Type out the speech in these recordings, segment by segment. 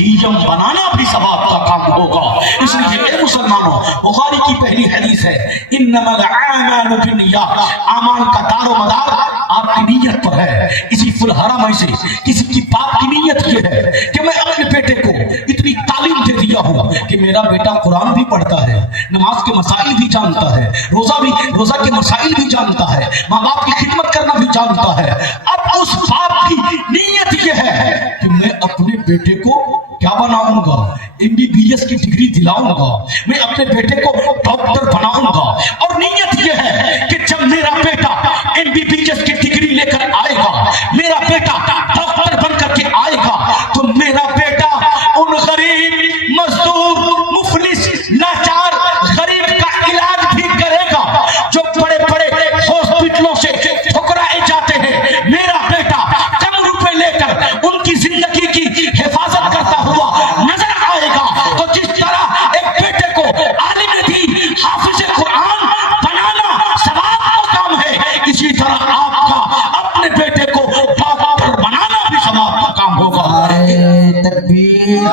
Dam بنانا بھی ثواب کا کام ہوگا۔ اس لیے اے مسلمانوں، بخاری کی پہلی حدیث ہے انما الاعمال بالنیات، اعمال کا دار و مدار آپ کی نیت پر ہے۔ اسی فلحرہ میں سے کسی کی باپ کی نیت یہ ہے کہ میں اپنے بیٹے کو اتنی تعلیم دے دیا ہوں کہ میرا بیٹا قرآن بھی پڑھتا ہے، نماز کے مسائل بھی جانتا ہے، روزہ کے مسائل بھی جانتا ہے، ماں باپ کی خدمت کرنا بھی جانتا ہے۔ اب اس باپ کی نیت یہ ہے کہ میں اپنے بیٹے کو کیا بناؤں گا، MBBS کی ڈگری دلاؤں گا، میں اپنے بیٹے کو ڈاکٹر بناؤں گا، اور نیت یہ ہے کہ جب میرا بیٹا MBBS کی ڈگری لے کر آئے گا، میرا بیٹا ڈاکٹر بن کر کے آئے گا، تو میرا بیٹا ان غریب مزدور مفلس لاچار غریب کا علاج بھی کرے گا جو بڑے بڑے ہاسپٹلوں سے ٹھکرائے جاتے ہیں۔ میرا بیٹا کم روپے لے کر ان کی زندگی کی حفاظت کرتا ہوا نظر آئے گا۔ تو جس طرح ایک بیٹے کو عالم دین حافظ قرآن بنانا ثواب کا کام ہے، اسی طرح آپ کا اپنے بیٹے کو ڈاکٹر بنانا بھی ثواب کا کام ہوگا۔ نعرے تکبیر،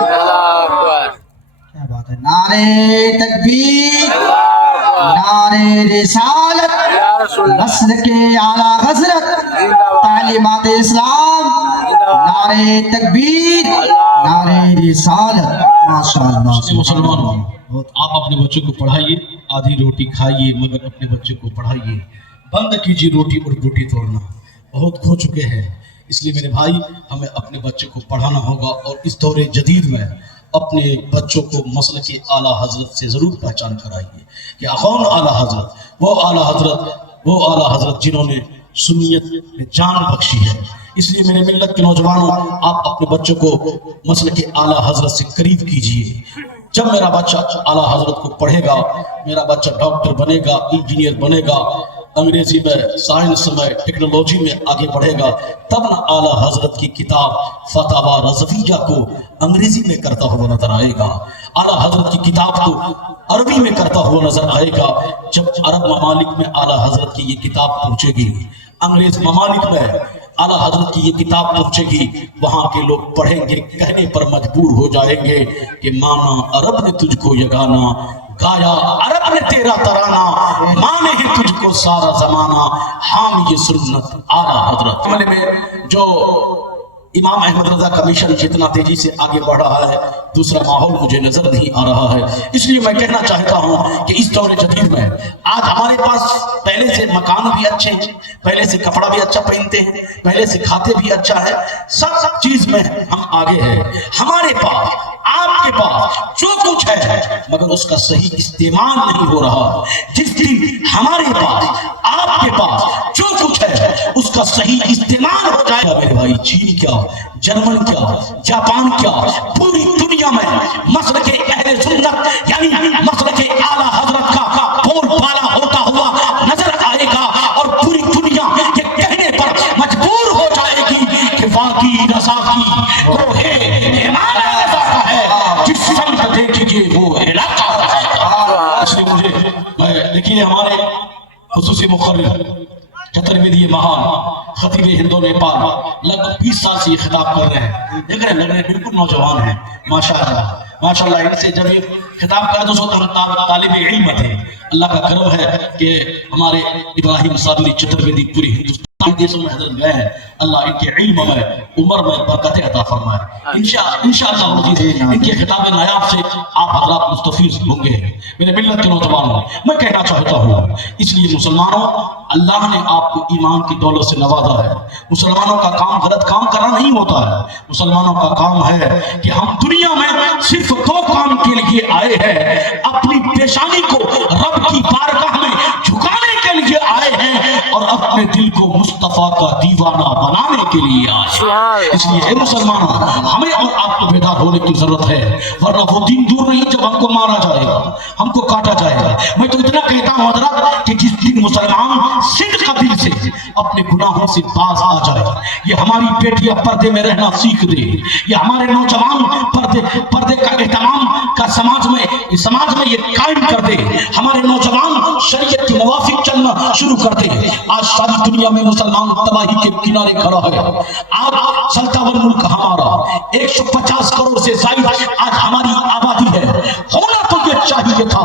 کیا بات ہے، نعرے تکبیر، نعرے رسالت، مسلک اعلیٰ حضرت، تعلیمات اسلام، نعرے تکبیر، نعرے رسالت، ماشاءاللہ۔ مسلمانوں، آپ اپنے بچوں کو پڑھائیے، آدھی روٹی کھائیے مگر اپنے بچوں کو پڑھائیے، بند کیجیے روٹی اور بوٹی توڑنا، بہت کھو چکے ہیں۔ اس لیے میرے بھائی، ہمیں اپنے بچوں کو پڑھانا ہوگا، اور اس دور جدید میں اپنے بچوں کو مسلک اعلیٰ حضرت سے ضرور پہچان کرائیے کہ کون اعلیٰ حضرت، وہ اعلیٰ حضرت جنہوں نے سنیت میں جان بخشی ہے۔ اس لیے میرے ملت کے نوجوانوں، آپ اپنے بچوں کو مسلک اعلیٰ حضرت سے قریب کیجیے۔ جب میرا بچہ اعلیٰ حضرت کو پڑھے گا، میرا بچہ ڈاکٹر بنے گا، انجینئر بنے گا، انگریزی میں، سائنس میں، ٹیکنالوجی میں آگے بڑھے گا، تب نہ اعلیٰ حضرت کی کتاب فتاوی رضویہ کو انگریزی میں کرتا ہوا نظر آئے گا، اعلیٰ حضرت کی کتاب کو عربی میں کرتا ہوا نظر آئے گا۔ جب عرب ممالک میں اعلیٰ حضرت کی یہ کتاب پہنچے گی، انگریز ممالک میں اعلیٰ حضرت کی یہ کتاب پہنچے گی، وہاں کے لوگ پڑھیں گے، کہنے پر مجبور ہو جائیں گے کہ مانا عرب نے تجھ کو یگانا، گایا عرب نے تیرا ترانہ، مانے ہی تجھ کو سارا زمانہ، حامی سنت اعلیٰ حضرت۔ عمل میں جو امام احمد رضا کمیشن جتنا تیزی سے آگے بڑھ رہا ہے، دوسرا ماحول مجھے نظر نہیں آ رہا ہے۔ اس لیے میں کہنا چاہتا ہوں کہ اس دور جدید میں آج ہمارے پاس پہلے سے مکان بھی اچھے ہیں، پہلے سے کپڑا بھی اچھا پہنتے ہیں، پہلے سے کھاتے بھی اچھا ہے، سب چیز میں ہم آگے ہیں۔ ہمارے پاس، آپ کے پاس جو کچھ ہے، مگر اس کا صحیح استعمال نہیں ہو رہا۔ جس دن ہمارے پاس، آپ کے پاس جو کچھ ہے، اس کا صحیح استعمال ہو جائے گا، میرے بھائی، چین کیا، جرمن کیا، جاپان کیا، پوری دنیا میں مسلک اہل سنت یعنی مسلک اعلیٰ حضرت کا بول بالا ہوتا ہوا نظر آئے گا، اور پوری دنیا یہ کہنے پر مجبور ہو جائے گی کہ واقعی رضا کی گروہ ہمارا رضا کا ہے، جس سمت دیکھیے وہ علاقہ ہے۔ اس لیے مجھے دیکھیے، ہمارے خصوصی مقرر چترویدی مہان خطیب ہندو نیپال لگ بھگ 20 سال سے یہ خطاب کر رہے ہیں، دیکھ رہے ہیں، بالکل نوجوان ہیں، ماشاءاللہ۔ ان سے جب یہ خطاب کر تو اس وقت ہم طالب علم تھے۔ اللہ کا کرم ہے کہ ہمارے ابراہیم صابری چترویدی پوری ہندوستان دیشوں میں حضرت گئے ہیں، اللہ ان کے علم میں، عمر میں برکت عطا فرمائے۔ انشاءاللہ مزید ان کے خطاب نایاب سے آپ حضرات مستفیض ہوں گے۔ میرے ملت کے نوجوانوں، میں کہنا چاہتا ہوں، اس لیے مسلمانوں، اللہ نے آپ کو ایمان کی دولت سے نوازا ہے۔ مسلمانوں کا کام غلط کام کرنا نہیں ہوتا ہے، مسلمانوں کا کام ہے کہ ہم دنیا میں صرف 2 کام کے لیے آئے ہیں، اپنی پیشانی کو رب کی بارگاہ میں جھکانے کے لیے آئے ہیں، اور اپنے دل کو مصطفیٰ کا دیوانہ بنانے کے لیے آئے۔ اس لیے اے مسلمانوں، ہمیں اور آپ کو بیدار ہونے کی ضرورت ہے، ورنہ وہ دن دور نہیں جب ہم کو مارا جائے گا، ہم کو کاٹا جائے گا۔ میں تو اتنا کہتا ہوں حضرات کہ جس دن مسلمان صدق دل سے اپنے گناہوں سے باز آ جائے، یہ ہماری بیٹیاں پردے میں رہنا سیکھ دے، یہ ہمارے نوجوان پردے کا اہتمام کا سماج میں یہ قائم کر دے، ہمارے نوجوان شریعت کے موافق چلنا شروع کر دے۔ آج ساری دنیا میں مسلمان تباہی کے کنارے کھڑا ہے۔ آج 57 ملک ہمارا 150 کروڑ سے زائد آج ہماری آبادی ہے. ہونا تو یہ چاہیے تھا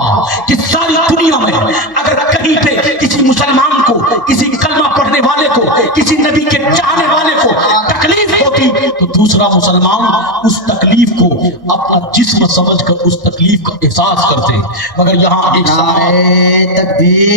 کہ ساری دنیا میں اگر کہیں پہ کسی مسلمان کو, کسی کلمہ پڑھنے والے کو, کسی نبی کے چاہنے والے کو تکلیف ہوتی تو دوسرا مسلمان اس تکلیف کو اپنا جسم سمجھ کر اس تکلیف کا احساس کرتے. مگر یہاں ایک نعرہ تکبیر